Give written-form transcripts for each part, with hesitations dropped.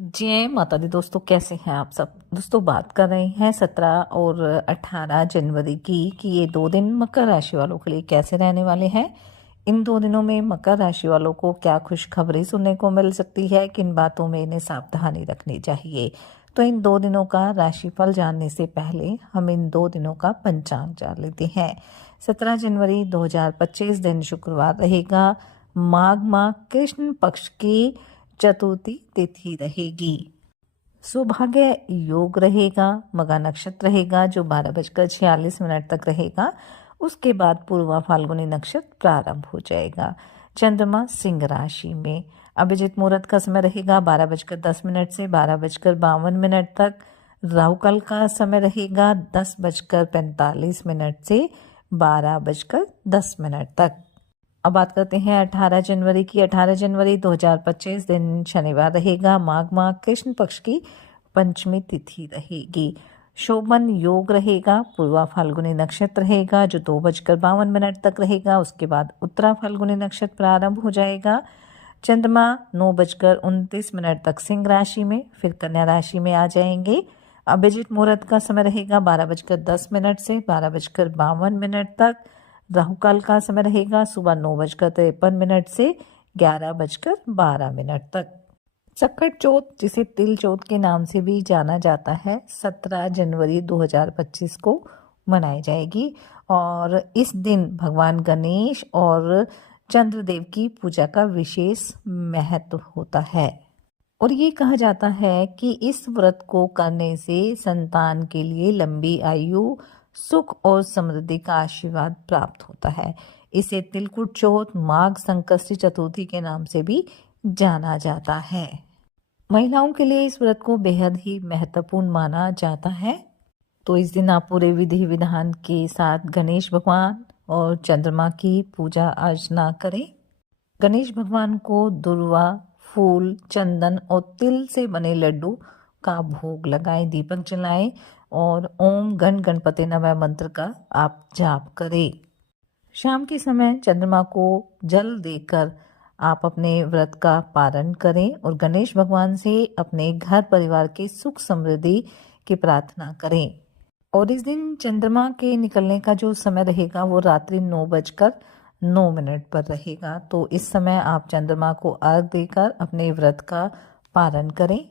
जय माता दी दोस्तों, कैसे हैं आप सब। दोस्तों बात कर रहे हैं 17 और 18 जनवरी की कि ये 2 दिन मकर राशि वालों के लिए कैसे रहने वाले हैं। इन 2 दिनों में मकर राशि वालों को क्या खुशखबरी सुनने को मिल सकती है, किन बातों में इन्हें सावधानी रखनी चाहिए। तो इन 2 दिनों का राशिफल जानने से पहले हम इन 2 दिनों का पंचांग जान लेते हैं। 17 जनवरी 2025 दिन शुक्रवार रहेगा। माघ माह कृष्ण पक्ष की चतुर्थी तिथि रहेगी। सौभाग्य योग रहेगा। मगा नक्षत्र रहेगा जो 12:46 तक रहेगा। उसके बाद पूर्वा फाल्गुनी नक्षत्र प्रारंभ हो जाएगा। चंद्रमा सिंह राशि में। अभिजीत मुहूर्त का समय रहेगा 12:10 से 12:52 तक। राहु काल का समय रहेगा 10:45 से 12:10 तक। अब बात करते हैं 18 जनवरी की। 18 जनवरी 2025 दिन शनिवार रहेगा। माघ माह कृष्ण पक्ष की पंचमी तिथि रहेगी। शोभन योग रहेगा। पूर्वा फाल्गुनी नक्षत्र रहेगा जो 2:52 तक रहेगा। उसके बाद उत्तरा फाल्गुनी नक्षत्र प्रारंभ हो जाएगा। चंद्रमा 9:29 तक सिंह राशि में, फिर कन्या राशि में आ जाएंगे। अभिजीत मुहूर्त का समय रहेगा 12:10 से 12:52 तक। राहु काल का समय रहेगा सुबह 9:53 से 11:12 तक। सकट चौथ, जिसे तिल चौथ के नाम से भी जाना जाता है, 17 जनवरी 2025 को मनाई जाएगी और इस दिन भगवान गणेश और चंद्रदेव की पूजा का विशेष महत्व होता है। और ये कहा जाता है कि इस व्रत को करने से संतान के लिए लंबी आयु, सुख और समृद्धि का आशीर्वाद प्राप्त होता है। इसे तिलकुट चौथ, माघ संकष्टी चतुर्थी के नाम से भी जाना जाता है। महिलाओं के लिए इस व्रत को बेहद ही महत्वपूर्ण माना जाता है। तो इस दिन आप पूरे विधि विधान के साथ गणेश भगवान और चंद्रमा की पूजा अर्चना करें। गणेश भगवान को दुर्वा, फूल, चंदन और तिल से बने लड्डू का भोग लगाएं, दीपक जलाएं और ओम गण गणपति नमः मंत्र का आप जाप करें। शाम के समय चंद्रमा को जल देकर आप अपने व्रत का पारण करें और गणेश भगवान से अपने घर परिवार के सुख समृद्धि की प्रार्थना करें। और इस दिन चंद्रमा के निकलने का जो समय रहेगा वो रात्रि 9:09 पर रहेगा। तो इस समय आप चंद्रमा को अर्घ देकर अपने व्रत का पारण करें।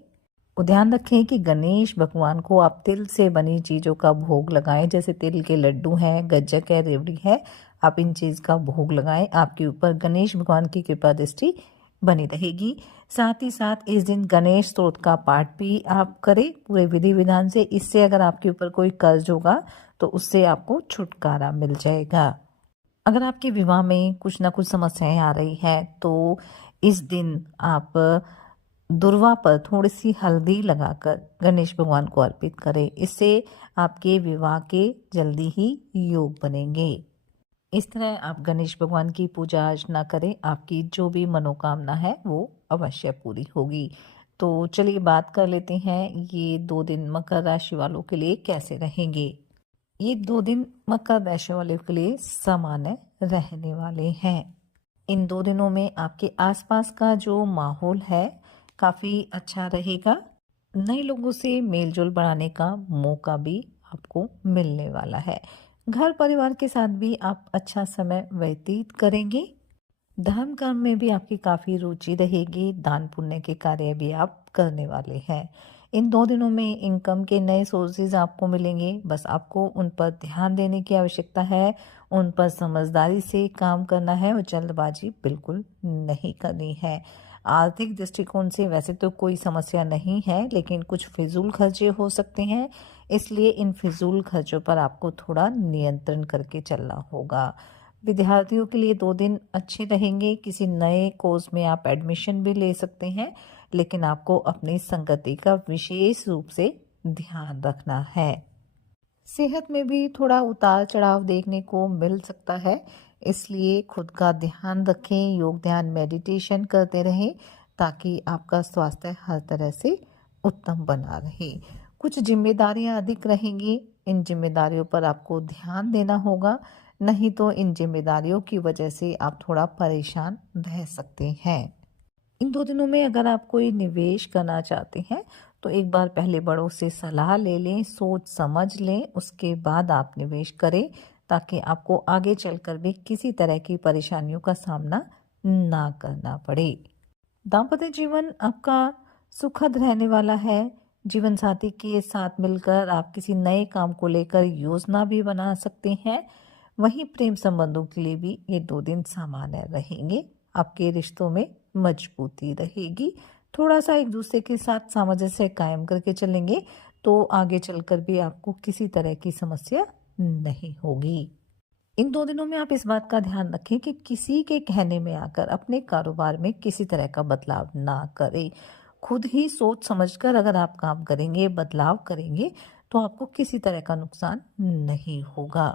और ध्यान रखें कि गणेश भगवान को आप तिल से बनी चीज़ों का भोग लगाएं, जैसे तिल के लड्डू हैं, गज्जक है, रेवड़ी है। आप इन चीज़ का भोग लगाएं, आपके ऊपर गणेश भगवान की कृपा दृष्टि बनी रहेगी। साथ ही साथ इस दिन गणेश स्तोत्र का पाठ भी आप करें पूरे विधि विधान से। इससे अगर आपके ऊपर कोई कर्ज होगा तो उससे आपको छुटकारा मिल जाएगा। अगर आपके विवाह में कुछ ना कुछ समस्याएं आ रही हैं तो इस दिन आप दुर्वा पर थोड़ी सी हल्दी लगाकर गणेश भगवान को अर्पित करें। इससे आपके विवाह के जल्दी ही योग बनेंगे। इस तरह आप गणेश भगवान की पूजा अर्चना करें, आपकी जो भी मनोकामना है वो अवश्य पूरी होगी। तो चलिए बात कर लेते हैं ये 2 दिन मकर राशि वालों के लिए कैसे रहेंगे। ये 2 दिन मकर राशि वालों के लिए सामान्य रहने वाले हैं। इन 2 दिनों में आपके आसपास का जो माहौल है काफ़ी अच्छा रहेगा। नए लोगों से मेलजोल बढ़ाने का मौका भी आपको मिलने वाला है। घर परिवार के साथ भी आप अच्छा समय व्यतीत करेंगे। धर्म कर्म में भी आपकी काफ़ी रुचि रहेगी। दान पुण्य के कार्य भी आप करने वाले हैं। इन 2 दिनों में इनकम के नए सोर्सेज आपको मिलेंगे, बस आपको उन पर ध्यान देने की आवश्यकता है। उन पर समझदारी से काम करना है और जल्दबाजी बिल्कुल नहीं करनी है। आर्थिक दृष्टिकोण से वैसे तो कोई समस्या नहीं है, लेकिन कुछ फिजूल खर्चे हो सकते हैं, इसलिए इन फिजूल खर्चों पर आपको थोड़ा नियंत्रण करके चलना होगा। विद्यार्थियों के लिए 2 दिन अच्छे रहेंगे। किसी नए कोर्स में आप एडमिशन भी ले सकते हैं, लेकिन आपको अपनी संगति का विशेष रूप से ध्यान रखना है। सेहत में भी थोड़ा उतार चढ़ाव देखने को मिल सकता है, इसलिए खुद का ध्यान रखें। योग, ध्यान, मेडिटेशन करते रहें ताकि आपका स्वास्थ्य हर तरह से उत्तम बना रहे। कुछ जिम्मेदारियां अधिक रहेंगी, इन जिम्मेदारियों पर आपको ध्यान देना होगा, नहीं तो इन जिम्मेदारियों की वजह से आप थोड़ा परेशान रह सकते हैं। इन 2 दिनों में अगर आप कोई निवेश करना चाहते हैं, तो एक बार पहले बड़ों से सलाह ले लें, सोच समझ लें, उसके बाद आप निवेश करें, ताकि आपको आगे चलकर भी किसी तरह की परेशानियों का सामना ना करना पड़े। दाम्पत्य जीवन आपका सुखद रहने वाला है। जीवन साथी के साथ मिलकर आप किसी नए काम को लेकर योजना भी बना सकते हैं। वहीं प्रेम संबंधों के लिए भी ये 2 दिन सामान्य रहेंगे। आपके रिश्तों में मजबूती रहेगी। थोड़ा सा एक दूसरे के साथ सामंजस्य कायम करके चलेंगे तो आगे चलकर भी आपको किसी तरह की समस्या नहीं होगी। इन 2 दिनों में आप इस बात का ध्यान रखें कि किसी के कहने में आकर अपने कारोबार में किसी तरह का बदलाव ना करें। खुद ही सोच समझकर अगर आप काम करेंगे, बदलाव करेंगे, तो आपको किसी तरह का नुकसान नहीं होगा।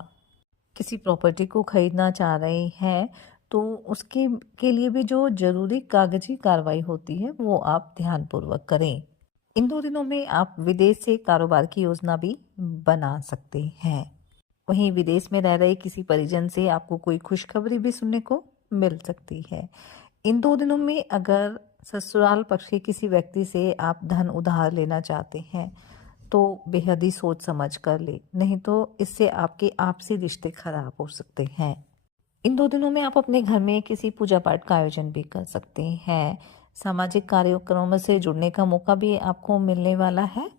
किसी प्रॉपर्टी को खरीदना चाह रहे हैं, तो उसके के लिए भी जो ज़रूरी कागज़ी कार्रवाई होती है, वो आप ध्यानपूर्वक करें। इन 2 दिनों में आप विदेश से कारोबार की योजना भी बना सकते हैं। वहीं विदेश में रह रहे किसी परिजन से आपको कोई खुशखबरी भी सुनने को मिल सकती है। इन 2 दिनों में अगर ससुराल पक्ष के किसी व्यक्ति से आप धन उधार लेना चाहते हैं, तो बेहद ही सोच समझ कर ले, नहीं तो इससे आपके आपसी रिश्ते खराब हो सकते हैं। इन 2 दिनों में आप अपने घर में किसी पूजा पाठ का आयोजन भी कर सकते हैं। सामाजिक कार्यक्रमों से जुड़ने का मौका भी आपको मिलने वाला है।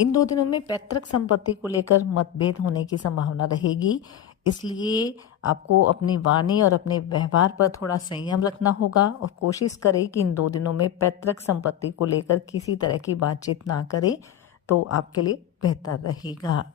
इन 2 दिनों में पैतृक संपत्ति को लेकर मतभेद होने की संभावना रहेगी, इसलिए आपको अपनी वाणी और अपने व्यवहार पर थोड़ा संयम रखना होगा और कोशिश करें कि इन 2 दिनों में पैतृक संपत्ति को लेकर किसी तरह की बातचीत ना करें, तो आपके लिए बेहतर रहेगा।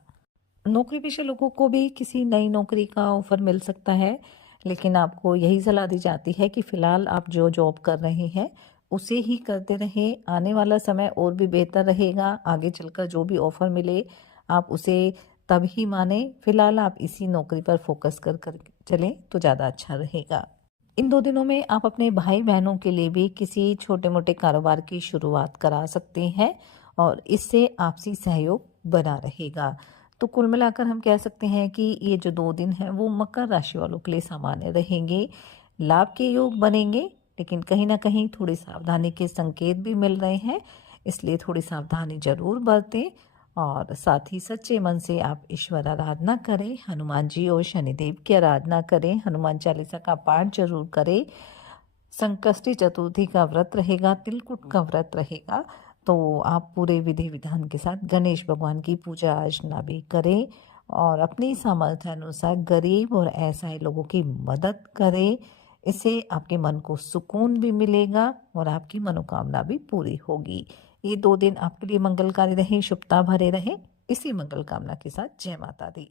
नौकरी पेशे लोगों को भी किसी नई नौकरी का ऑफर मिल सकता है, लेकिन आपको यही सलाह दी जाती है कि फ़िलहाल आप जो जॉब कर रहे हैं, उसे ही करते रहें। आने वाला समय और भी बेहतर रहेगा। आगे चलकर जो भी ऑफर मिले, आप उसे तब ही मानें। फ़िलहाल आप इसी नौकरी पर फोकस कर चलें तो ज़्यादा अच्छा रहेगा। इन 2 दिनों में आप अपने भाई-बहनों के लिए भी किसी छोटे-मोटे कारोबार की शुरुआत करा सकते हैं और इससे आपसी सहयोग बना रहेगा। तो कुल मिलाकर हम कह सकते हैं कि ये जो 2 दिन हैं वो मकर राशि वालों के लिए सामान्य रहेंगे। लाभ के योग बनेंगे, लेकिन कहीं न कहीं थोड़ी सावधानी के संकेत भी मिल रहे हैं, इसलिए थोड़ी सावधानी ज़रूर बरतें और साथ ही सच्चे मन से आप ईश्वर आराधना करें, हनुमान जी और शनिदेव की आराधना करें, हनुमान चालीसा का पाठ ज़रूर करें। संकष्टी चतुर्थी का व्रत रहेगा, तिलकुट का व्रत रहेगा, तो आप पूरे विधि विधान के साथ गणेश भगवान की पूजा अर्चना भी करें और अपनी सामर्थ्य अनुसार गरीब और असहाय लोगों की मदद करें। इससे आपके मन को सुकून भी मिलेगा और आपकी मनोकामना भी पूरी होगी। ये 2 दिन आपके लिए मंगलकारी रहें, शुभता भरे रहें। इसी मंगल कामना के साथ जय माता दी।